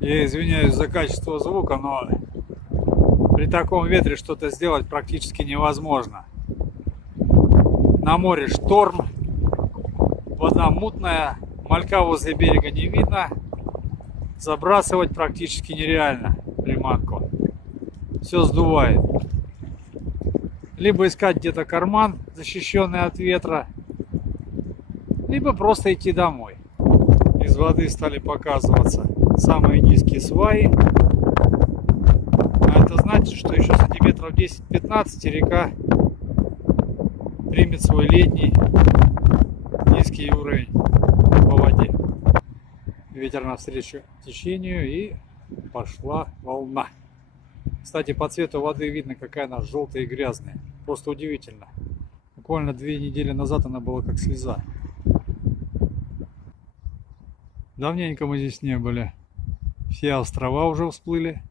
Я извиняюсь за качество звука, но при таком ветре что-то сделать практически невозможно. На море шторм, вода мутная, малька возле берега не видно, забрасывать практически нереально приманку. Все сдувает. Либо искать где-то карман, защищенный от ветра, либо просто идти домой. Из воды стали показываться самые низкие сваи. А это значит, что еще сантиметров 10-15 река примет свой летний низкий уровень по воде. Ветер навстречу течению, и пошла волна. Кстати, по цвету воды видно, какая она желтая и грязная. Просто удивительно. Буквально 2 недели назад она была как слеза. Давненько мы здесь не были. Все острова уже всплыли.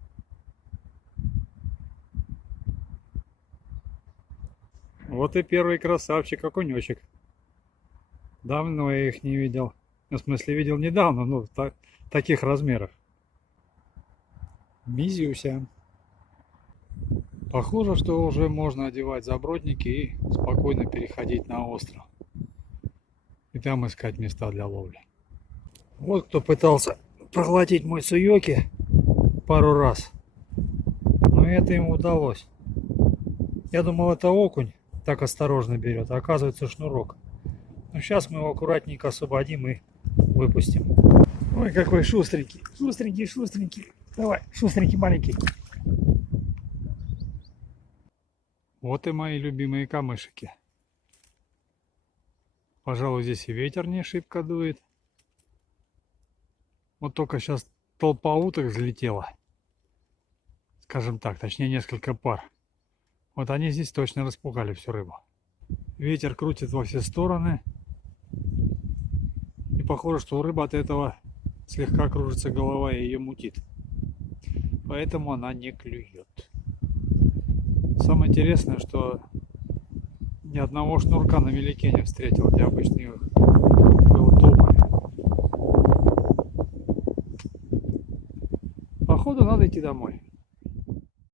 Вот и первый красавчик окунечек. Давно я их не видел. В смысле, видел недавно, но в таких размерах. Мизюся. Похоже, что уже можно одевать забродники и спокойно переходить на остров. И там искать места для ловли. Вот кто пытался проглотить мой суёки пару раз. Но это ему удалось. Я думал, это окунь так осторожно берет, а оказывается шнурок. Но сейчас мы его аккуратненько освободим и выпустим. Ой, какой шустренький, шустренький, шустренький. Давай, шустренький маленький. Вот и мои любимые камышики. Пожалуй, здесь и ветер не шибко дует. Вот только сейчас толпа уток взлетела. Скажем так, точнее несколько пар. Вот они здесь точно распугали всю рыбу. Ветер крутит во все стороны. И похоже, что у рыбы от этого слегка кружится голова и ее мутит. Поэтому она не клюет. Самое интересное, что ни одного шнурка на меляке не встретил, где обычно их было толпами. Походу надо идти домой.